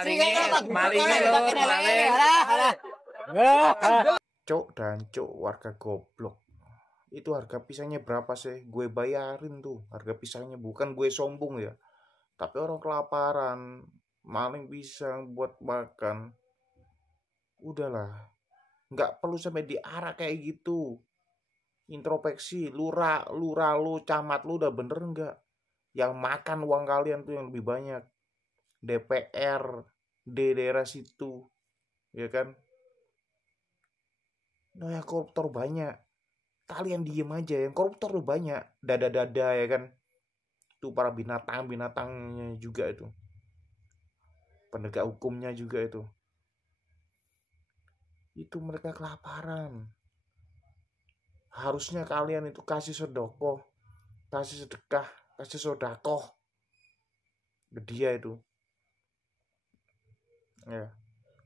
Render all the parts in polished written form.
Malingnya lur, maling. Cok dan cok, warga goblok. Itu harga pisangnya berapa sih? Gue bayarin tuh harga pisangnya, bukan gue sombong ya. Tapi orang kelaparan, maling pisang buat makan. Udahlah, nggak perlu sampai diarak kayak gitu. Introspeksi, lurah lu, camat lu udah bener nggak? Yang makan uang kalian tuh yang lebih banyak. DPR, di daerah situ, ya kan? Nah, ya koruptor banyak. Kalian diem aja, yang koruptor tuh banyak. Dada-dada ya kan? Tuh para binatang-binatangnya juga itu. Penegak hukumnya juga itu. Itu mereka kelaparan. Harusnya kalian itu kasih sedekah, kasih sedekah, kasih sodakoh ke dia itu. Ya,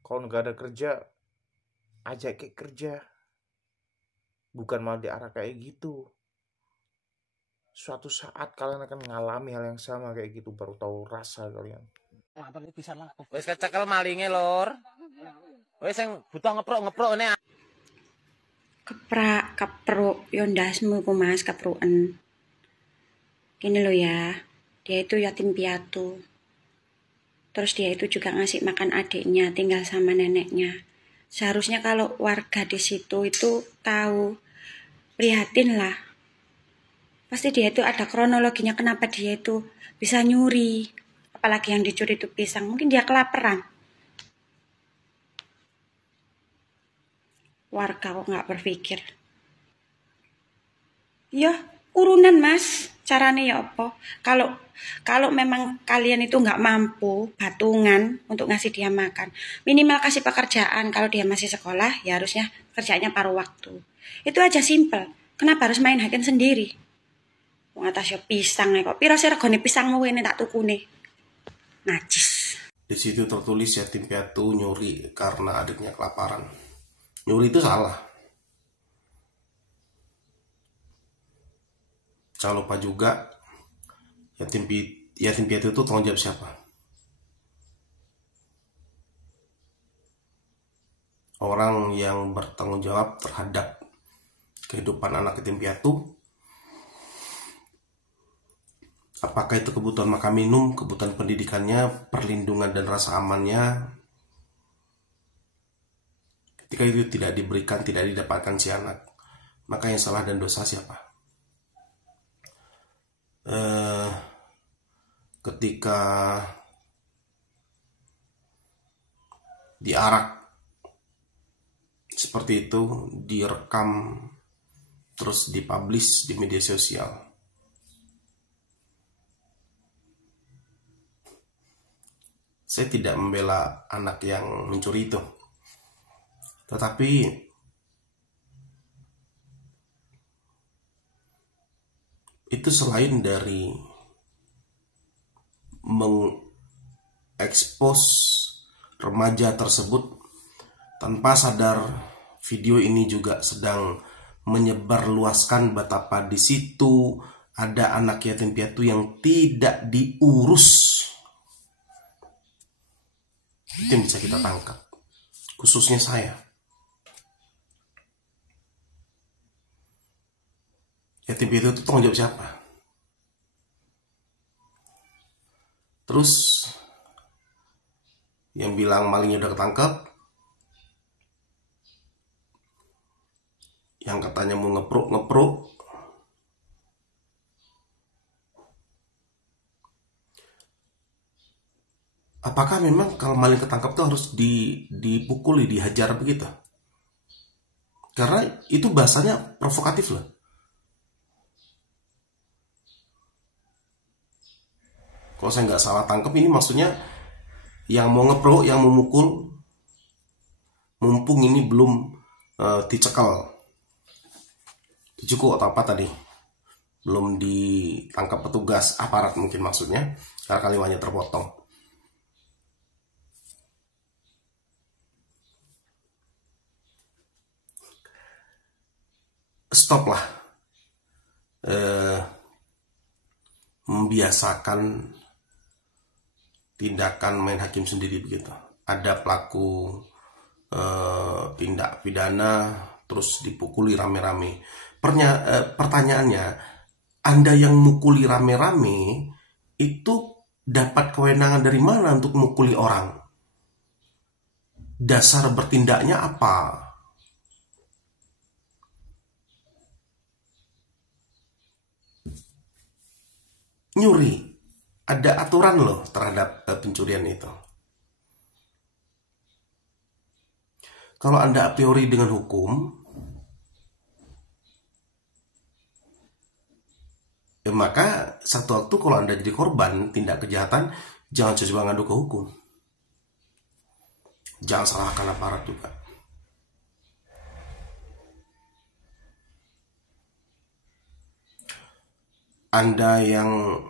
kalau nggak ada kerja, ajak ke kerja. Bukan malah diarah kayak gitu. Suatu saat kalian akan mengalami hal yang sama kayak gitu, baru tahu rasa kalian. Wis kecekel malinge lur. Wis sing butuh ngeprok ini. Keprak, kepruk, yo ndasmu ku Mas, kepruken. Gini loh ya, dia itu yatim piatu. Terus dia itu juga ngasih makan adiknya, tinggal sama neneknya. Seharusnya kalau warga di situ itu tahu, prihatin lah. Pasti dia itu ada kronologinya kenapa dia itu bisa nyuri. Apalagi yang dicuri itu pisang, mungkin dia kelaparan. Warga kok nggak berpikir. Ya, urunan Mas. Caranya ya apa? Kalau memang kalian itu nggak mampu patungan untuk ngasih dia makan, minimal kasih pekerjaan. Kalau dia masih sekolah, ya harusnya kerjanya paruh waktu. Itu aja simple. Kenapa harus main hakim sendiri? Wong atas yo pisang kok. Piro sih regane pisangmu ini tak tukune? Najis. Di situ tertulis yatim piatu nyuri karena adiknya kelaparan. Nyuri itu salah. Jangan lupa juga yatim piatu itu tanggung jawab siapa? Orang yang bertanggung jawab terhadap kehidupan anak yatim piatu. Apakah itu kebutuhan makan minum, kebutuhan pendidikannya, perlindungan dan rasa amannya. Ketika itu tidak diberikan, tidak didapatkan si anak, maka yang salah dan dosa siapa? Ketika diarak seperti itu, direkam, terus dipublish di media sosial, saya tidak membela anak yang mencuri itu, tetapi itu selain dari mengekspos remaja tersebut, tanpa sadar video ini juga sedang menyebarluaskan betapa di situ ada anak yatim piatu yang tidak diurus. Itu yang bisa kita tangkap, khususnya saya. Yatim piatu itu tanggung jawab siapa? Terus yang bilang malingnya udah ketangkep, yang katanya mau ngepruk. Apakah memang kalau maling ketangkap tuh harus dipukuli, dihajar begitu? Karena itu bahasanya provokatif loh. Kalau saya nggak salah tangkap, ini maksudnya yang mau ngepruk, yang memukul, mumpung ini belum dicekal, dicukuk atau apa tadi, belum ditangkap petugas aparat mungkin maksudnya, karena kalimatnya terpotong. Stoplah membiasakan tindakan main hakim sendiri begitu. Ada pelaku tindak pidana terus dipukuli rame-rame. Pertanyaannya, Anda yang mukuli rame-rame itu dapat kewenangan dari mana untuk mukuli orang? Dasar bertindaknya apa? Nyuri, ada aturan loh terhadap pencurian itu. Kalau Anda a priori dengan hukum, maka satu waktu kalau Anda jadi korban tindak kejahatan, jangan coba ngadu ke hukum. Jangan salahkan aparat juga. Anda yang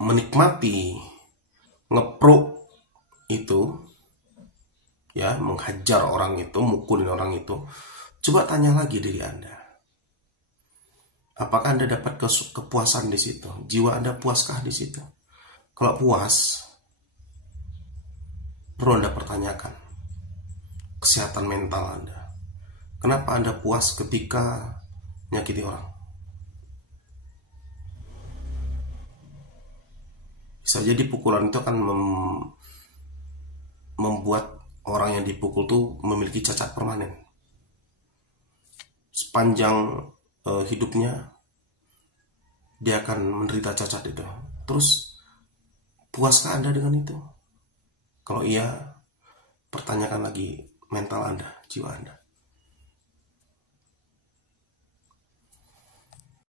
menikmati ngepruk itu, ya, menghajar orang itu, mukulin orang itu, coba tanya lagi diri Anda. Apakah Anda dapat kepuasan di situ? Jiwa Anda puaskah di situ? Kalau puas, perlu Anda pertanyakan kesehatan mental Anda. Kenapa Anda puas ketika menyakiti orang? Bisa jadi pukulan itu akan membuat orang yang dipukul tuh memiliki cacat permanen. Sepanjang hidupnya dia akan menderita cacat itu. Terus puaskah Anda dengan itu? Kalau iya, pertanyakan lagi mental Anda, jiwa Anda.